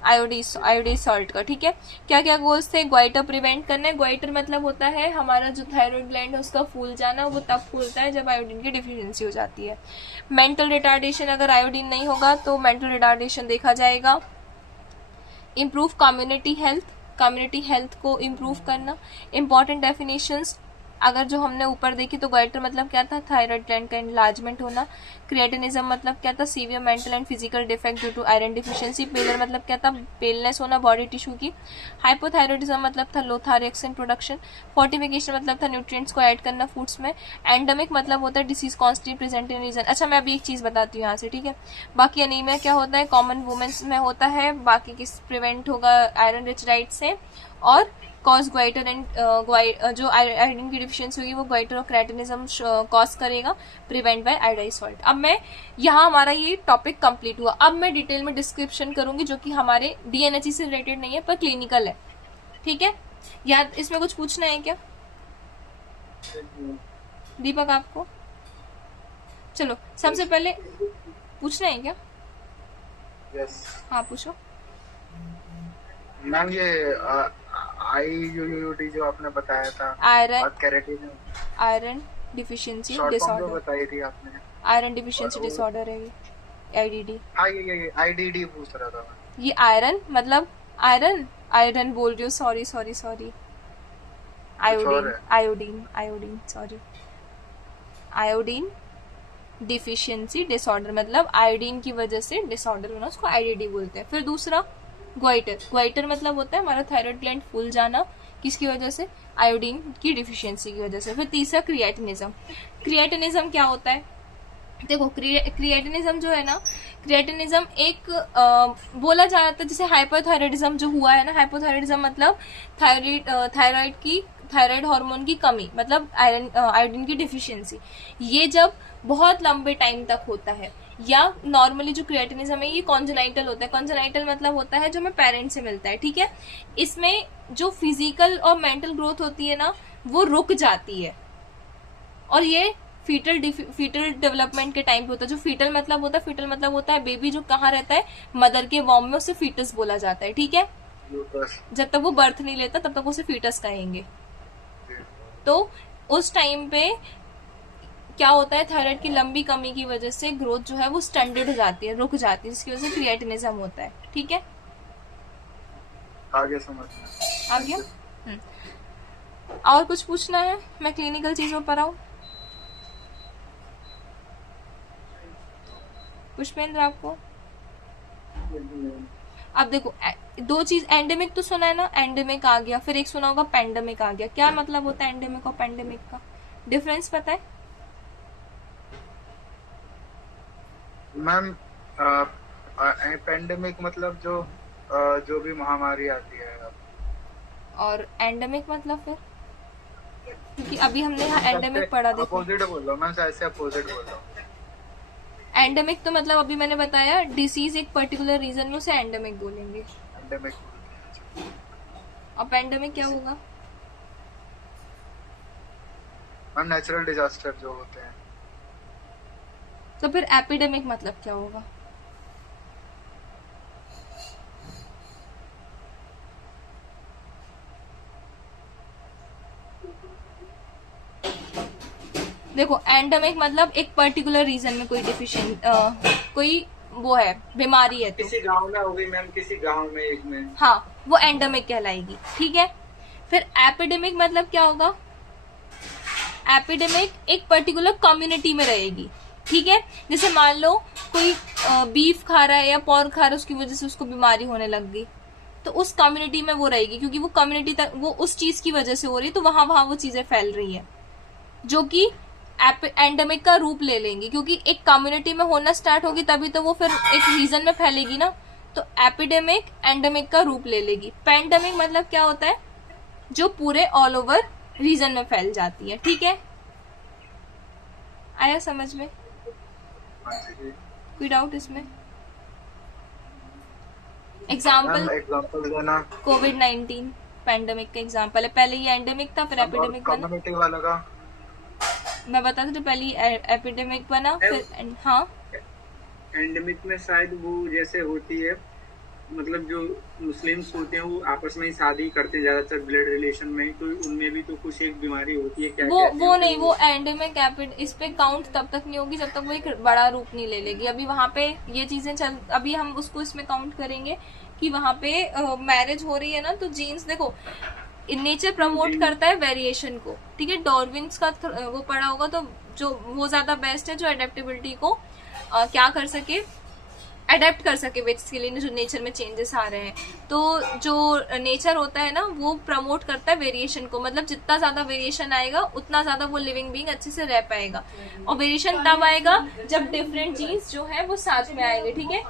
आयोडीज सॉल्ट का, ठीक है। क्या क्या गोल्स थे? ग्वाइटर प्रिवेंट करना है। ग्वाइटर मतलब होता है हमारा जो थायराइड ग्लैंड है उसका फूल जाना, वो तब फूलता है जब आयोडीन की डिफिशियंसी हो जाती है। मेंटल रिटार्डेशन, अगर आयोडीन नहीं होगा तो मेंटल रिटार्डेशन देखा जाएगा। इम्प्रूव कम्युनिटी हेल्थ को इम्प्रूव करना। इंपॉर्टेंट डेफिनेशंस अगर जो हमने ऊपर देखी तो ग्वाइटर मतलब क्या था? थायराइड ग्लैंड का एनलार्जमेंट होना। क्रिएटिनिज्म मतलब क्या था? Severe mental and physical defect due to iron deficiency. पेलर मतलब क्या था? पेलनेस होना बॉडी टिश्यू की। हाइपोथायरॉइडिज्म मतलब था लो थायरॉक्सिन प्रोडक्शन। फोर्टिफिकेशन मतलब था न्यूट्रिएंट्स को ऐड करना फूड्स में। एंडेमिक मतलब होता है disease constantly present in region. अच्छा मैं अभी एक चीज बताती हूँ यहाँ से, ठीक है। बाकी एनीमिया क्या होता है? कॉमन वुमेन्स में होता है। बाकी किस प्रिवेंट होगा आयरन रिच डाइट से, और कॉज ग्वाइटर एंड जो आयोडीन की डिफिशियंसी होगी वो ग्वाइटर और क्रेटिनिज्म कॉज करेगा, प्रिवेंट बाय आयोडाइज सॉल्ट। अब मैं यहाँ हमारा ये टॉपिक कंप्लीट हुआ। अब मैं डिटेल में डिस्क्रिप्शन करूंगी जो कि हमारे डीएनएचई से रिलेटेड नहीं है पर क्लिनिकल है, ठीक है। याद इसमें कुछ पूछना है क्या दीपक आपको? चलो सबसे पहले पूछना है क्या? यस हाँ पूछो। मैम ये IUD जो आपने बताया था, आयरन डिफिशियंसी शॉर्ट फॉर्म जो डिसऑर्डर, बताई थी आपने, आयरन डिफिशियंसी डिसऑर्डर है ये आईडीडी। हाँ ये IDD पूछ रहा था मैं। ये आयरन मतलब आयरन बोल रही हूँ, sorry iodine sorry, iodine deficiency disorder मतलब आयोडीन की वजह से डिसऑर्डर होना, उसको आईडीडी बोलते हैं। फिर दूसरा ग्वाइटर मतलब होता है हमारा थायराइड ग्लैंड फूल जाना, किसकी वजह से? आयोडीन की डिफिशियंसी की वजह से। फिर तीसरा क्रिएटिनिज्म क्या होता है? देखो क्रिएटिनिज्म जो है ना, क्रिएटिनिज्म एक बोला जाता है जैसे हाइपोथायराइडिज्म जो हुआ है ना, हाइपोथायराइडिज्म मतलब थायराइड हार्मोन की कमी मतलब आयोडीन की डिफिशियंसी। ये जब बहुत लंबे टाइम तक होता है, या नॉर्मली जो क्रिएटिनिज्म है ये कॉन्जेनाइटल होता है। कॉन्जेनाइटल मतलब होता है जो हमें पेरेंट से मिलता है, ठीक है। इसमें जो फिजिकल और मेंटल ग्रोथ होती है ना वो रुक जाती है, और ये फीटल डेवलपमेंट के टाइम पे होता है। जो फीटल मतलब होता है बेबी जो कहाँ रहता है, मदर के वॉर्म में, उसे फीटस बोला जाता है, ठीक है। जब तक वो बर्थ नहीं लेता तब तक उसे फीटस कहेंगे। तो उस टाइम पे क्या होता है, थायराइड की लंबी कमी की वजह से ग्रोथ जो है वो स्टंटेड हो जाती है, रुक जाती है, जिसकी वजह से क्रिएटिनिज्म होता है, ठीक है। आगे समझ आ गया? और कुछ पूछना है? मैं क्लिनिकल चीजों पर आऊं? पुष्पेंद्र आपको? अब देखो दो चीज, एंडेमिक तो सुना है ना, एंडेमिक आ गया, फिर एक सुना होगा पेंडेमिक आ गया। क्या मतलब होता है एंडेमिक और पेंडेमिक का? डिफरेंस पता है मैम? पेंडेमिक मतलब जो भी महामारी आती है, और एंडेमिक मतलब फिर, क्योंकि अभी हमने यहाँ एंडेमिक पढ़ा, देखो अपोजिट बोल रहा हूँ मैम, ऐसे अपोजिट बोल रहा हूँ। एंडेमिक तो मतलब अभी मैंने बताया डिसीज एक पर्टिकुलर रीजन में, उसे एंडेमिक बोलेंगे। एंडेमिक। और पेंडेमिक क्या होगा? मैम नेचुरल डिजास्टर जो होते हैं। तो फिर एपिडेमिक मतलब क्या होगा? देखो एंडेमिक मतलब एक पर्टिकुलर रीजन में कोई कोई वो है, बीमारी है, तो किसी गांव में होगी मैम, किसी गांव में एक में, हाँ वो एंडेमिक कहलाएगी, ठीक है। फिर एपिडेमिक मतलब क्या होगा? एपिडेमिक एक पर्टिकुलर कम्युनिटी में रहेगी, ठीक है। जैसे मान लो कोई बीफ खा रहा है या पॉर्क खा रहा है, उसकी वजह से उसको बीमारी होने लग गई, तो उस कम्युनिटी में वो रहेगी, क्योंकि वो कम्युनिटी तक वो उस चीज की वजह से हो रही है, तो वहां वहां वो चीजें फैल रही है, जो कि एंडेमिक का रूप ले लेंगी, क्योंकि एक कम्युनिटी में होना स्टार्ट होगी तभी तो वो फिर एक रीजन में फैलेगी ना। तो एपिडेमिक एंडेमिक का रूप ले लेगी। पैंडेमिक मतलब क्या होता है, जो पूरे ऑल ओवर रीजन में फैल जाती है। ठीक है, आया समझ में? कोई डाउट इसमें? एग्जांपल देना। कोविड-19 पैंडेमिक का एग्जांपल है। पहले ये एंडेमिक था, फिर एपिडेमिक बना। कम्युनिटी वाला का मैं बता दूं, तो पहले एपिडेमिक बना, फिर हाँ एंडेमिक में शायद वो जैसे होती है, मतलब जो मुस्लिम्स होते हैं वो आपस में ही शादी करते हैं ज्यादातर ब्लड रिलेशन में, तो उनमें भी तो कुछ एक बीमारी होती है। क्या वो नहीं, वो एंडेमिक इस पे काउंट तब तक नहीं होगी जब तक वो एक बड़ा रूप नहीं ले लेगी। अभी वहां पे ये चीजें अभी हम उसको इसमें काउंट करेंगे कि वहां पे मैरिज हो रही है ना, तो जीन्स देखो नेचर प्रमोट करता है वेरिएशन को। ठीक है, डार्विन्स का वो पढ़ा होगा, तो जो वो ज्यादा बेस्ट है जो एडेप्टेबिलिटी को क्या कर सके, अडेप्ट कर सके बेसिकली, जो नेचर में चेंजेस आ रहे हैं। तो जो नेचर होता है ना, वो प्रमोट करता है वेरिएशन को, मतलब जितना ज्यादा वेरिएशन आएगा उतना ज्यादा वो लिविंग बीइंग अच्छे से रह पाएगा। और वेरिएशन तब आएगा जब डिफरेंट जीन्स जो है वो साथ में आएंगे। ठीक है,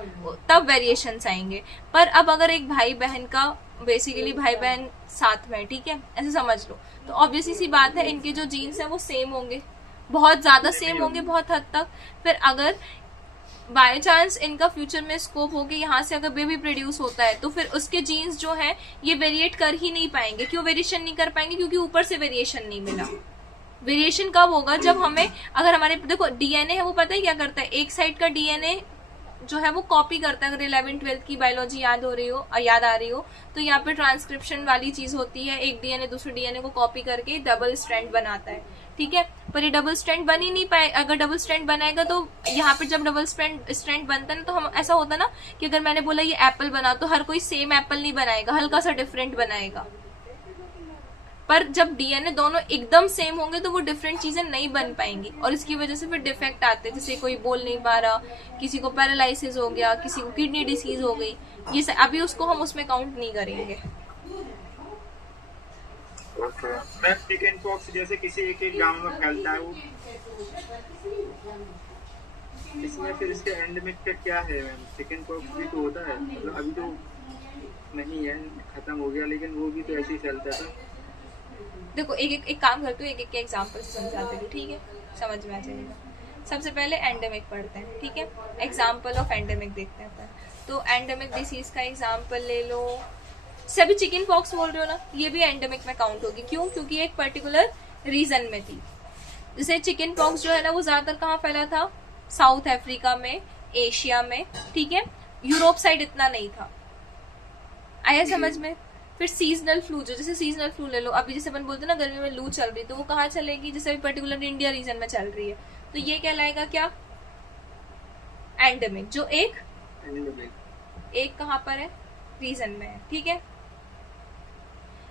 तब वेरिएशंस आएंगे। पर अब अगर एक भाई बहन का, बेसिकली भाई बहन साथ में, ठीक है, ऐसे समझ लो, तो ऑब्वियसली सी बात है इनके जो जीन्स है वो सेम होंगे, बहुत ज्यादा सेम होंगे, बहुत हद तक। फिर अगर बाय चांस इनका फ्यूचर में स्कोप हो कि यहाँ से अगर बेबी प्रोड्यूस होता है, तो फिर उसके जीन्स जो है ये वेरिएट कर ही नहीं पाएंगे। क्यों वेरिएशन नहीं कर पाएंगे? क्योंकि ऊपर से वेरिएशन नहीं मिला। वेरिएशन कब होगा? जब हमें, अगर हमारे, देखो डीएनए है वो पता है क्या करता है, एक साइड का डीएनए जो है वो कॉपी करता है। अगर 11th-12th की बायोलॉजी याद आ रही हो तो यहाँ पे ट्रांसक्रिप्शन वाली चीज होती है, एक डीएनए दूसरे डीएनए को कॉपी करके डबल स्ट्रैंड बनाता है। ठीक है, पर ये डबल स्ट्रैंड बन ही नहीं पाए। अगर डबल स्ट्रैंड बनाएगा तो यहाँ पे जब डबल स्ट्रैंड बनता है ना, तो हम ऐसा होता ना कि अगर मैंने बोला ये एप्पल बना, तो हर कोई सेम एप्पल नहीं बनाएगा, हल्का सा डिफरेंट बनाएगा। पर जब डीएनए दोनों एकदम सेम होंगे तो वो डिफरेंट चीजें नहीं बन पाएंगी, और इसकी वजह से फिर डिफेक्ट आते हैं, जैसे कोई बोल नहीं पा रहा, किसी को पैरालिसिस हो गया, किसी को किडनी डिसीज हो गई। ये अभी उसको हम उसमें काउंट नहीं करेंगे। मैम चिकन पॉक्स जैसे किसी एक गांव में फैलता है, वो इसमें फिर इसके एंडेमिक का क्या है मैम? चिकन पॉक्स भी तो होता है, मतलब अभी तो नहीं है, खत्म हो गया, लेकिन वो भी तो ऐसे ही फैलता था। देखो एक काम करते हो, एक एग्जांपल से समझाते हो, ठीक है, समझ में आ जाएगा। सबसे पहले एंडेमिक पढ़ते हैं। ठीक है, एग्जांपल ऑफ एंडेमिक देखते हैं। तो एंडेमिक डिसीज का एग्जांपल ले लो, सभी चिकन पॉक्स बोल रहे हो ना, ये भी एंडेमिक में काउंट होगी। क्यों? क्योंकि एक पर्टिकुलर रीजन में थी। जैसे चिकन पॉक्स जो है ना, वो ज्यादातर कहाँ फैला था? साउथ अफ्रीका में, एशिया में। ठीक है, यूरोप साइड इतना नहीं था। आया समझ में? फिर सीजनल फ्लू, जो जैसे सीजनल फ्लू ले लो, अभी जैसे अपन बोलते हैं ना गर्मी में लू चल रही, तो वो कहाँ चलेगी? जैसे अभी पर्टिकुलर इंडिया रीजन में चल रही है, तो ये कहलाएगा क्या? एंडेमिक। जो एक कहाँ पर है? रीजन में है। ठीक है,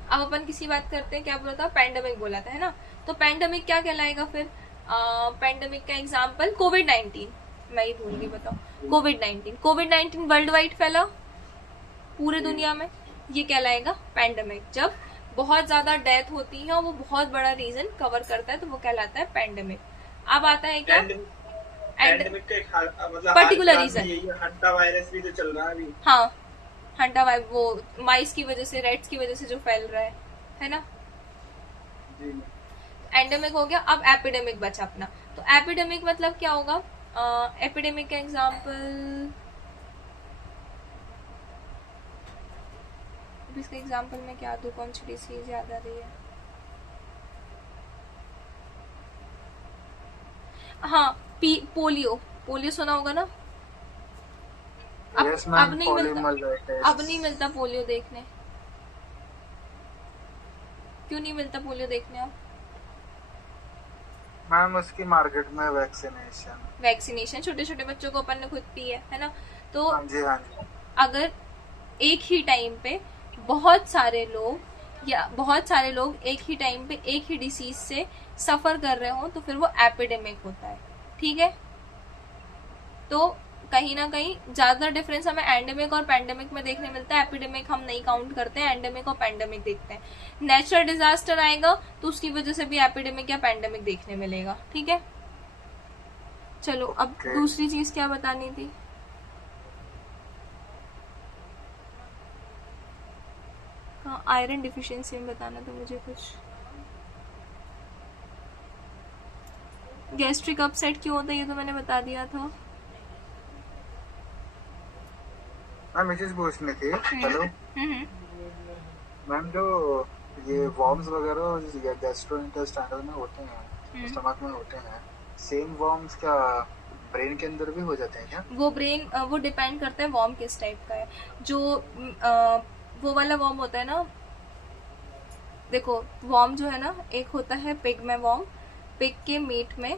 अब अपन किसी बात करते हैं, क्या बोला था? पैंडेमिक बोला था, है ना। तो पैंडेमिक क्या कहलाएगा फिर? पैंडेमिक का एग्जांपल कोविड-19, मैं ही भूल गई, बताओ। कोविड-19 वर्ल्ड वाइड फैला पूरे दुनिया में, ये कहलाएगा पैंडेमिक। जब बहुत ज्यादा डेथ होती है और वो बहुत बड़ा रीजन कवर करता है, तो वो कहलाता है पैंडेमिक। अब आता है क्या? पैंडेमिक का मतलब पर्टिकुलर रीजन, हंटा वायरस भी तो चल रहा है अभी। हाँ, हंटा वायरस, वो माइस की वजह से, रेट्स की वजह से जो फैल रहा है ना। एंडेमिक हो गया। अब एपिडेमिक बचा अपना। तो एपिडेमिक मतलब क्या होगा? एपिडेमिक का एग्जांपल, इसके एग्जांपल में क्या दूं? कौन सी डिसीज याद आ रही है? हाँ, पोलियो सुना होगा ना। अब नहीं मिलता पोलियो देखने। क्यों नहीं मिलता पोलियो देखने अब? मैम उसकी मार्केट में वैक्सीनेशन छोटे छोटे बच्चों को अपन ने खुद पी है ना। तो हाँ जी। अगर एक ही टाइम पे बहुत सारे लोग एक ही टाइम पे एक ही डिसीज से सफर कर रहे हो, तो फिर वो एपिडेमिक होता है। ठीक है, तो कहीं ना कहीं ज्यादा डिफरेंस हमें एंडेमिक और पैंडेमिक में देखने मिलता है। एपिडेमिक हम नहीं काउंट करते हैं, एंडेमिक और पैंडेमिक देखते हैं। नेचुरल डिजास्टर आएगा तो उसकी वजह से भी एपिडेमिक या पैंडेमिक देखने मिलेगा। ठीक है, चलो अब Okay. दूसरी चीज क्या बतानी थी? हाँ, आयरन डिफिशियंसी में बताना था मुझे कुछ। गैस्ट्रिक अपसेट क्यों होता है ये तो मैंने बता दिया था। मैम ये चीज पूछनी थी। हेलो हम्म। मैम, जो ये वॉर्म्स वगैरह गैस्ट्रोइंटेस्टाइनल में होते हैं, स्टमक में होते हैं, सेम वॉर्म्स क्या ब्रेन के अंदर भी हो जाते हैं क्या? वो डिपेंड करता है वॉर्म किस टाइप का है। जो वो वाला वॉर्म होता है ना, देखो वॉर्म जो है ना, एक होता है पिग में वॉर्म, पिग के मीट में,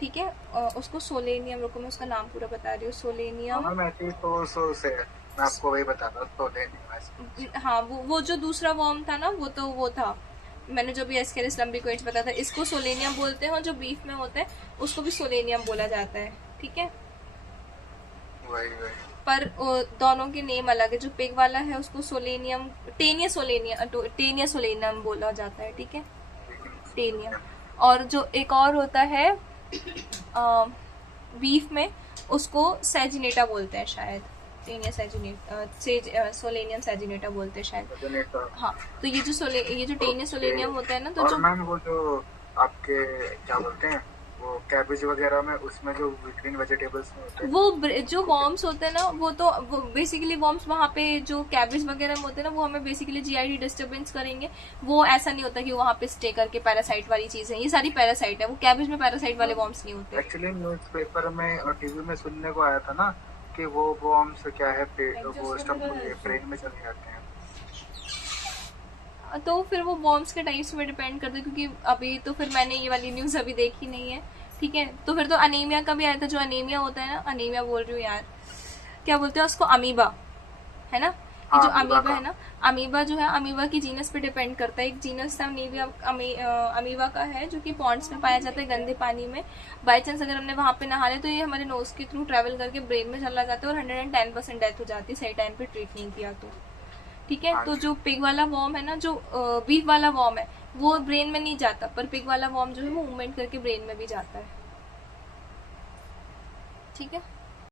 ठीक है, उसको सोलेनियम, रुको मैं उसका नाम पूरा बता रही हूँ, सोलेनियम। मैम ऐसे तो से मैं आपको वही बता रहा तो लेनी। हाँ, वो जो दूसरा वॉर्म था ना, वो था, मैंने जो भी एस्केरिस लम्बिकोइड्स बताया था, इसको सोलेनियम बोलते हैं, और जो बीफ में होता है उसको भी सोलेनियम बोला जाता है। ठीक है, वही पर दोनों के नेम अलग है। जो पिग वाला है उसको सोलेनियम, टेनिया सोलेनियम बोला जाता है। ठीक है, टेनियम। और जो एक और होता है बीफ में, उसको सेजिनेटा बोलते हैं शायद, टेनिया सोलेनियम सेजिनेटा बोलते हैं शायद। हाँ, तो ये जो टेनिया सोलेनियम होता है ना, तो और जो मैम वो जो आपके क्या बोलते हैं, वो कैबेज वगैरह में, उसमें जो ग्रीन वेजिटेबल्स में होते हैं, वो जो वॉर्म्स होते हैं ना, वो बेसिकली वॉर्म्स वहाँ पे जो कैबेज वगैरह में होते हैं ना, वो हमें बेसिकली जीआईडी डिस्टर्बेंस करेंगे। वो ऐसा नहीं होता कि वहाँ पे स्टे करके पैरासाइट वाली चीज है, ये सारी पैरासाइट है, वो कैबेज में पैरासाइट वाले वॉर्म्स नहीं होते। एक्चुअली न्यूज़पेपर में और टीवी में सुनने को आया था ना कि वो वॉर्म्स क्या है, वो ब्रेन में चले जाते हैं। तो फिर वो वॉर्म्स के टाइप्स पे डिपेंड करता है, क्योंकि अभी तो फिर मैंने ये वाली न्यूज अभी देखी नहीं है। ठीक है, तो फिर तो अनीमिया का भी आया था। जो अनीमिया होता है ना, अनीमिया बोल रही हूँ यार, क्या बोलते हैं उसको, अमीबा, है ना, ये जो अमीबा है ना, अमीबा जो है, अमीबा की जीनस पे डिपेंड करता है। एक जीनस अमीबा का है जो कि पॉन्ड्स में पाया जाता है, गंदे पानी में। बाई चांस अगर हमने वहां पे नहा लिया तो ये हमारे नोज के थ्रू ट्रेवल करके ब्रेन में चला जाता है, और 110% डेथ हो जाती है सही टाइम पे ट्रीट नहीं किया तो। ठीक है, तो जो पिग वाला वॉर्म है ना, जो बीफ वाला वॉर्म है, वो ब्रेन में नहीं जाता, पर पिग वाला वॉर्म जो है वो मूवमेंट करके ब्रेन में भी जाता है। ठीक है।